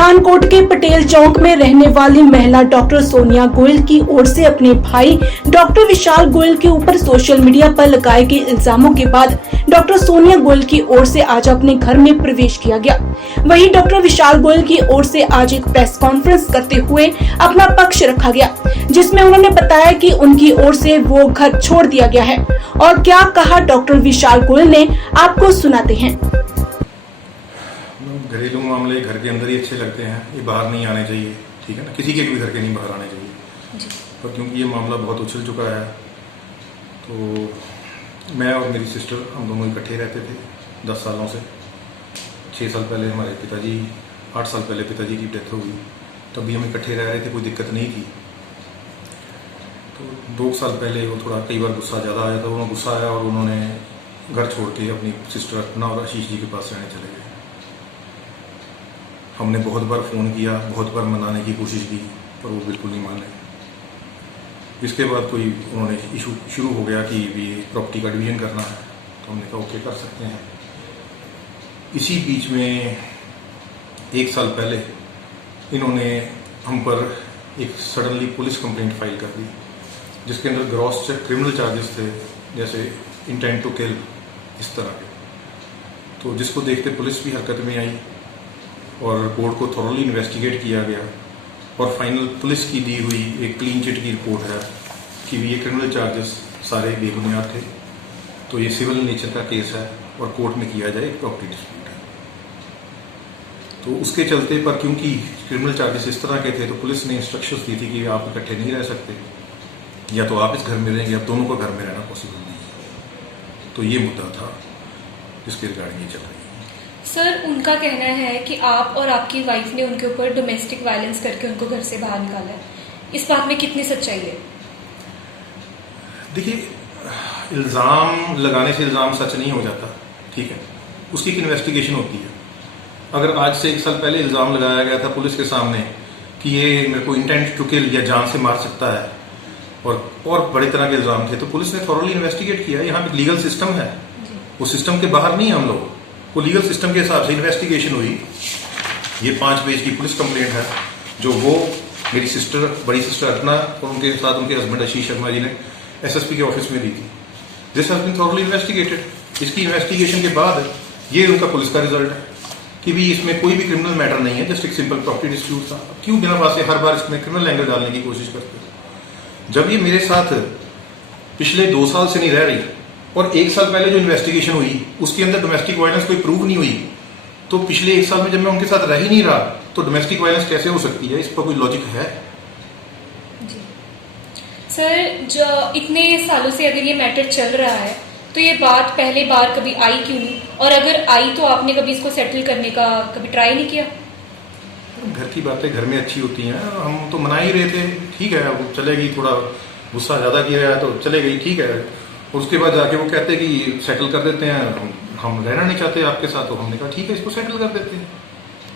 पठानकोट के पटेल चौक में रहने वाली महिला डॉक्टर सोनिया गोयल की ओर से अपने भाई डॉक्टर विशाल गोयल के ऊपर सोशल मीडिया पर लगाए गए इल्जामों के बाद डॉक्टर सोनिया गोयल की ओर से आज अपने घर में प्रवेश किया गया। वहीं डॉक्टर विशाल गोयल की ओर से आज एक प्रेस कॉन्फ्रेंस करते हुए अपना पक्ष रखा गया, जिसमें उन्होंने बताया कि उनकी ओर से वो घर छोड़ दिया गया है। और क्या कहा डॉक्टर विशाल गोयल ने, आपको सुनाते हैं। घरेलू मामले घर के अंदर ही अच्छे लगते हैं, ये बाहर नहीं आने चाहिए, ठीक है ना। किसी के भी घर के नहीं बाहर आने चाहिए। पर क्योंकि ये मामला बहुत उछल चुका है, तो मैं और मेरी सिस्टर हम दोनों इकट्ठे रहते थे 10 सालों से। 6 साल पहले हमारे पिताजी, 8 साल पहले पिताजी की डेथ हो गई, तब भी हम इकट्ठे रह रहे थे, कोई दिक्कत नहीं थी। तो 2 साल पहले वो थोड़ा कई बार गुस्सा ज़्यादा आया, तो उन्हें गुस्सा आया और उन्होंने घर छोड़ के अपनी सिस्टर अर्चना और आशीष जी के पास रहने चले गए। हमने बहुत बार फ़ोन किया, बहुत बार मनाने की कोशिश की, पर वो बिल्कुल नहीं माने। इसके बाद कोई उन्होंने इशू शुरू हो गया कि भी प्रॉपर्टी का डिवीजन करना है, तो हमने कहा ओके कर सकते हैं। इसी बीच में 1 साल पहले इन्होंने हम पर एक सडनली पुलिस कंप्लेंट फाइल कर दी, जिसके अंदर ग्रॉस क्रिमिनल चार्जेस थे, जैसे इंटेंट टू किल, इस तरह के। तो जिसको देखते पुलिस भी हरकत में आई और रिपोर्ट को थॉरली इन्वेस्टिगेट किया गया और फाइनल पुलिस की दी हुई एक क्लीन चिट की रिपोर्ट है कि ये क्रिमिनल चार्जेस सारे बेबुनियाद थे, तो ये सिविल नेचर का केस है और कोर्ट में किया जाए, एक प्रॉपर्टी डिस्प्यूट है। तो उसके चलते पर क्योंकि क्रिमिनल चार्जेस इस तरह के थे, तो पुलिस ने इंस्ट्रक्शंस दी थी कि आप इकट्ठे नहीं रह सकते, या तो आप इस घर में रहेंगे, या दोनों को घर में रहना पॉसिबल नहीं है। तो ये मुद्दा था जिसके रिगार्डिंग ये चल रही है। सर, उनका कहना है कि आप और आपकी वाइफ ने उनके ऊपर डोमेस्टिक वायलेंस करके उनको घर से बाहर निकाला है। इस बात में कितनी सच्चाई है? देखिए, इल्ज़ाम लगाने से इल्ज़ाम सच नहीं हो जाता, ठीक है। उसकी एक इन्वेस्टिगेशन होती है। अगर आज से 1 साल पहले इल्ज़ाम लगाया गया था पुलिस के सामने कि ये मेरे को इंटेंट टू किल या जान से मार सकता है, और बड़े तरह के इल्ज़ाम थे, तो पुलिस ने थॉरली इन्वेस्टिगेट किया। यहाँ पे लीगल सिस्टम है, वो सिस्टम के बाहर नहीं है हम लोग, वो लीगल सिस्टम के हिसाब से इन्वेस्टिगेशन हुई। ये 5 पेज की पुलिस कंप्लेंट है, जो वो मेरी सिस्टर, बड़ी सिस्टर अर्चना और उनके साथ उनके हस्बैंड आशीष शर्मा जी ने एसएसपी के ऑफिस में दी थी। This has been thoroughly investigated. इसकी इन्वेस्टिगेशन के बाद ये उनका पुलिस का रिजल्ट है कि भी इसमें कोई भी क्रिमिनल मैटर नहीं है, जस्ट एक सिंपल प्रॉपर्टी डिस्प्यूट था। क्यों बिना बात से हर बार इसमें क्रिमिनल एंगल डालने की कोशिश करते हैं? जब ये मेरे साथ पिछले 2 साल से नहीं रह रही और 1 साल पहले जो इन्वेस्टिगेशन हुई उसके अंदर डोमेस्टिक वायलेंस कोई प्रूव नहीं हुई, तो पिछले 1 साल में जब मैं उनके साथ रह ही नहीं रहा, तो डोमेस्टिक वायलेंस कैसे हो सकती है? इस पर कोई लॉजिक है? जी सर, जो इतने सालों से अगर ये मैटर चल रहा है, तो ये बात पहले बार कभी आई क्यों नहीं? और अगर आई तो आपने कभी इसको सेटल करने का कभी ट्राई नहीं किया? घर की बातें घर में अच्छी होती हैं। हम तो मना ही रहे थे, ठीक है वो चलेगी, थोड़ा गुस्सा ज़्यादा किया है तो चले गई, ठीक है। और उसके बाद जाके वो कहते हैं कि सेटल कर देते हैं, हम रहना नहीं चाहते आपके साथ। तो हमने कहा ठीक है, इसको सेटल कर देते हैं।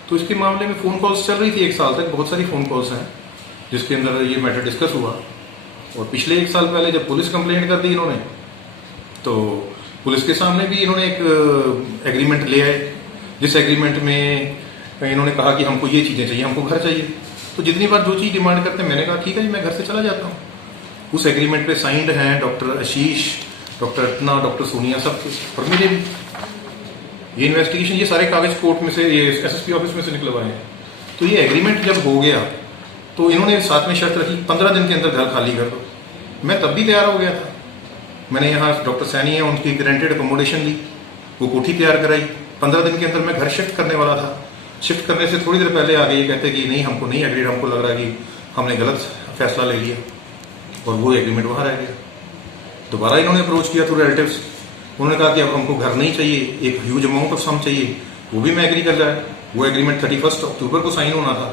तो इसके मामले में फ़ोन कॉल्स चल रही थी 1 साल तक, बहुत सारी फ़ोन कॉल्स हैं जिसके अंदर ये मैटर डिस्कस हुआ। और पिछले 1 साल पहले जब पुलिस कंप्लेंट कर दी इन्होंने, तो पुलिस के सामने भी इन्होंने एक एग्रीमेंट ले आए, जिस एग्रीमेंट में इन्होंने कहा कि हमको ये चीज़ें चाहिए, हमको घर चाहिए। तो जितनी बार जो चीज़ डिमांड करते हैं, मैंने कहा ठीक है जी, मैं घर से चला जाता हूँ। उस एग्रीमेंट पे साइंड हैं डॉक्टर आशीष, डॉक्टर अर्चना, डॉक्टर सोनिया, सब और मेरे भी। ये इन्वेस्टिगेशन, ये सारे कागज कोर्ट में से, ये एसएसपी ऑफिस में से निकलवाए हैं। तो ये एग्रीमेंट जब हो गया, तो इन्होंने साथ में शर्त रखी 15 दिन के अंदर घर खाली कर दो। मैं तब भी तैयार हो गया था। मैंने यहाँ डॉक्टर सैनी है, उनकी ग्रेंटेड अकोमोडेशन ली, वो कोठी तैयार कराई। 15 दिन के अंदर मैं घर शिफ्ट करने वाला था। शिफ्ट करने से थोड़ी देर पहले आ गए, ये कहते कि नहीं, हमको नहीं एग्रीड, हमको लग रहा है कि हमने गलत फैसला ले लिया, और वो एग्रीमेंट वहाँ रह गया। दोबारा इन्होंने अप्रोच किया थ्रू रिलेटिव्स, उन्होंने कहा कि अब हमको घर नहीं चाहिए, एक ह्यूज अमाउंट ऑफ सम चाहिए, वो भी मैं एग्री कर जाए। वो एग्रीमेंट 31 अक्टूबर को साइन होना था।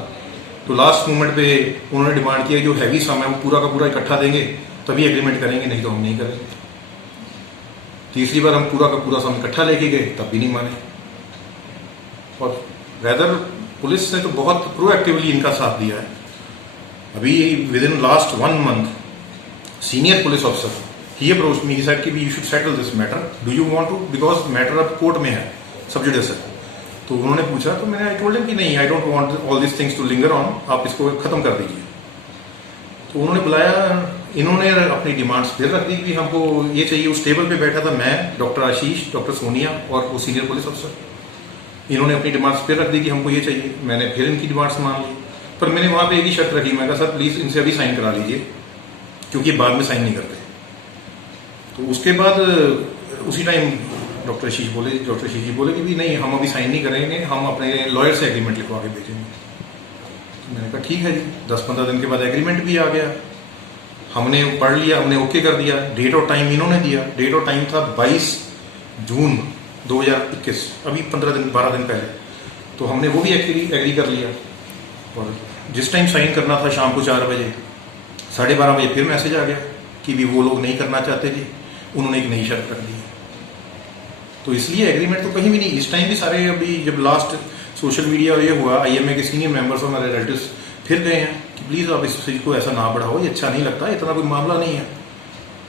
तो लास्ट मोमेंट पे उन्होंने डिमांड किया जो हैवी सम है वो पूरा का पूरा इकट्ठा देंगे तभी एग्रीमेंट करेंगे, नहीं तो हम नहीं करेंगे। तीसरी बार हम पूरा का पूरा सम इकट्ठा लेके गए, तब भी नहीं माने। और रेदर पुलिस ने तो बहुत प्रोएक्टिवली इनका साथ दिया है। अभी with in last 1 month senior police officer he approached me, he said कि you should settle this matter, do you want to, because matter अब कोर्ट में है, सब जुडिशियल। तो तो उन्होंने पूछा तो मैंने आई टोल्ड हिम कि नहीं, I don't want all this things to linger on, आप इसको खत्म कर दीजिए। तो उन्होंने बुलाया, इन्होंने अपनी डिमांड्स फिर रख दी कि हमको ये चाहिए। उस टेबल पे बैठा था मैं, डॉक्टर आशीष, डॉक्टर सोनिया और वो सीनियर पुलिस अफसर। इन्होंने अपनी डिमांड्स फिर रख दी कि हमको ये चाहिए। मैंने फिर इनकी डिमांड्स मान ली, पर मैंने वहां पे एक ही शर्त रखी, मैं कहा सर प्लीज इनसे अभी साइन करा लीजिए, क्योंकि ये बाद में साइन नहीं करते। तो उसके बाद उसी टाइम डॉक्टर आशीष जी बोले कि भी नहीं, हम अभी साइन नहीं करेंगे, हम अपने लॉयर से एग्रीमेंट लिखवा के भेजेंगे। तो मैंने कहा ठीक है जी। 10-15 दिन के बाद एग्रीमेंट भी आ गया, हमने पढ़ लिया, हमने ओके कर दिया। डेट और टाइम इन्होंने दिया, डेट और टाइम था 22 जून 2021, अभी 12 दिन पहले। तो हमने वो भी एग्री कर लिया, और जिस टाइम साइन करना था शाम को 4 बजे, 12:30 बजे फिर मैसेज आ गया कि भी वो लोग नहीं करना चाहते जी, उन्होंने एक नई शर्त रख दी। तो इसलिए एग्रीमेंट तो कहीं भी नहीं। इस टाइम भी सारे, अभी जब लास्ट सोशल मीडिया ये हुआ, IMA के सीनियर मेंबर्स और हमारे रिलेटिव्स फिर गए हैं कि प्लीज आप इस चीज को ऐसा ना बढ़ाओ, ये अच्छा नहीं लगता, इतना कोई मामला नहीं है।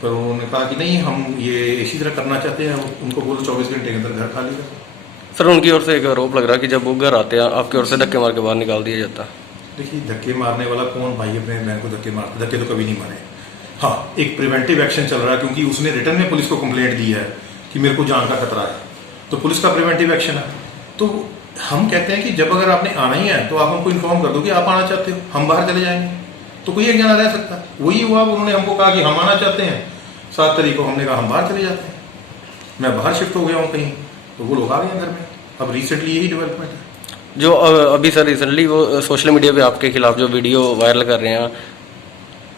पर उन्होंने कहा कि नहीं, हम ये इसी तरह करना चाहते हैं। उनको बोलो 24 घंटे के अंदर घर खाली करो। सर उनकी ओर से एक आरोप लग रहा है कि जब वो घर आते हैं आपकी ओर से धक्के मार के बाहर निकाल दिया जाता है। देखिए, धक्के मारने वाला कौन भाई अपने बहन को धक्के मारता? धक्के तो कभी नहीं मारे। हाँ, एक प्रिवेंटिव एक्शन चल रहा है, क्योंकि उसने रिटर्न में पुलिस को कंप्लेंट दी है कि मेरे को जान का खतरा है, तो पुलिस का प्रिवेंटिव एक्शन है। तो हम कहते हैं कि जब अगर आपने आना ही है तो आप हमको इन्फॉर्म कर दो कि आप आना चाहते हो, हम बाहर चले जाएंगे, तो कोई एक जना रह सकता है। वही हुआ, उन्होंने हमको कहा कि हम आना चाहते हैं 7 तारीख को, हमने कहा हम बाहर चले जाते हैं, मैं बाहर शिफ्ट हो गया हूँ कहीं, तो वो लोग आ गए हैं घर में। अब रिसेंटली यही डेवलपमेंट है। जो अभी सर रिसेंटली वो सोशल मीडिया पे आपके खिलाफ जो वीडियो वायरल कर रहे हैं,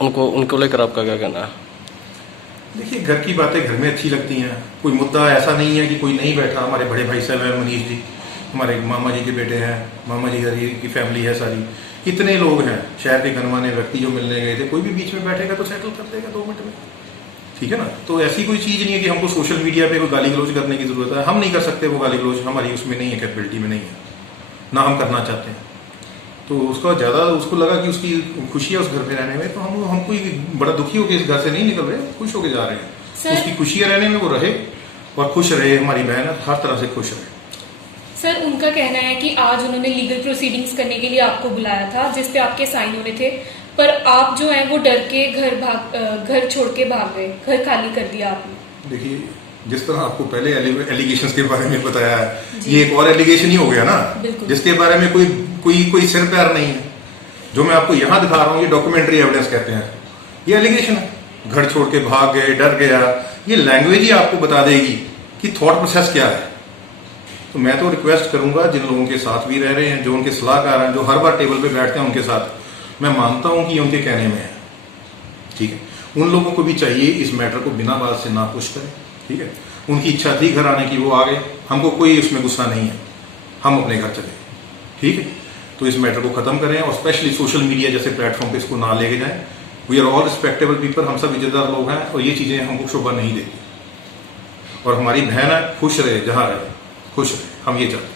उनको लेकर आपका क्या कहना है? देखिए, घर की बातें घर में अच्छी लगती हैं। कोई मुद्दा ऐसा नहीं है कि कोई नहीं बैठा। हमारे बड़े भाई साहब हैं मनीष जी, हमारे मामा जी के बेटे हैं, मामा जी हरी की फैमिली है सारी, इतने लोग हैं, शहर के गणमान्य व्यक्ति जो मिलने गए थे, कोई भी बीच में बैठेगा तो सेटल कर देगा 2 मिनट में, ठीक है ना। तो ऐसी कोई चीज नहीं है कि हमको सोशल मीडिया पे कोई गाली गलौज करने की जरूरत है। हम नहीं कर सकते वो गाली गलौज, हमारी उसमें नहीं है, कैपेबिलिटी में नहीं है, ना हम करना चाहते हैं। तो उसका ज्यादा उसको लगा कि उसकी खुशी है उस घर में रहने में, तो हम कोई बड़ा दुखी होकर इस घर से नहीं निकल रहे, खुश होकर जा रहे हैं। उसकी खुशी है रहने में, वो रहे और खुश रहे, हमारी बहन हर तरह से खुश रहे। सर उनका कहना है कि आज उन्होंने लीगल प्रोसीडिंग्स करने के लिए आपको बुलाया था, जिसपे आपके साइन होने थे, पर आप जो है वो डर के घर छोड़ के भाग गए, घर खाली कर दिया आपने। देखिए, जिस तरह आपको पहले एलिगेशंस के बारे में बताया है, ये एक और एलिगेशन ही हो गया ना, जिसके बारे में कोई सिर पैर नहीं है। जो मैं आपको यहाँ दिखा रहा हूँ, ये डॉक्यूमेंट्री एविडेंस कहते हैं, ये एलिगेशन है। घर छोड़ के भाग गए, डर गया, ये लैंग्वेज ही आपको बता देगी कि थॉट प्रोसेस क्या है। तो मैं तो रिक्वेस्ट करूंगा, जिन लोगों के साथ भी रह रहे हैं, जो उनके सलाहकार हैं, जो हर बार टेबल पे बैठते हैं उनके साथ, मैं मानता हूं कि उनके कहने में है, ठीक है। उन लोगों को भी चाहिए इस मैटर को बिना बात से ना पुश करें, ठीक है। उनकी इच्छा थी घर आने की, वो आ गए, हमको कोई उसमें गुस्सा नहीं है, हम अपने घर चले, ठीक है। तो इस मैटर को खत्म करें, और स्पेशली सोशल मीडिया जैसे प्लेटफॉर्म पे इसको ना लेके जाएं। We are all respectable people, हम सब इज्जतदार लोग हैं, और ये चीजें हमको शोभा नहीं देती। और हमारी बहन है, खुश रहे, जहां रहे खुश रहे, हम ये चाहते हैं।